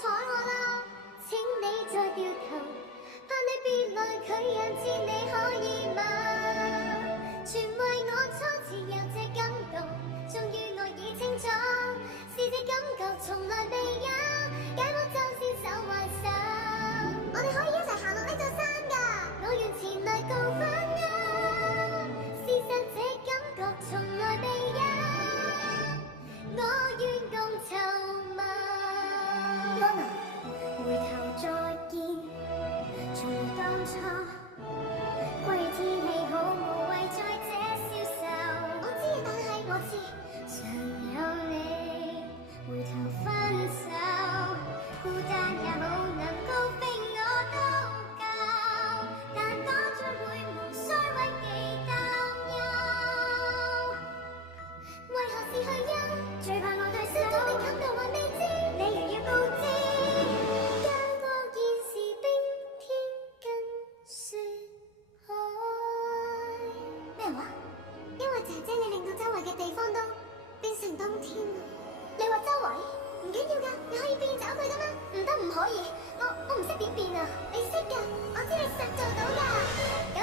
睬我啦，請你再掉頭，怕你別來，佢人知你可以嗎？全為我初次有這感覺，終於我已清楚，是這感覺從來未有，解綁就先手挽手。我哋可以一齊行落呢座山㗎，我願前來告白啊！事實這感覺從來未有，我願共籌謀。安娜，回頭再見，從無當初，歸於天氣好，無謂在這消受。我知，但係我知，常有你回頭分手，孤單也好，能高飛我都夠，但當將會無需為其擔憂。為何是去休？最怕我對手，當你感到還未知，你如要告知，交過現時冰天跟雪海。咩話？因為姐姐你令到周圍嘅地方都變成冬天啦。你話周圍？唔緊要㗎，你可以變走佢㗎嘛？唔得，唔可以，我唔識點變啊！你識㗎，我知你實做到㗎。有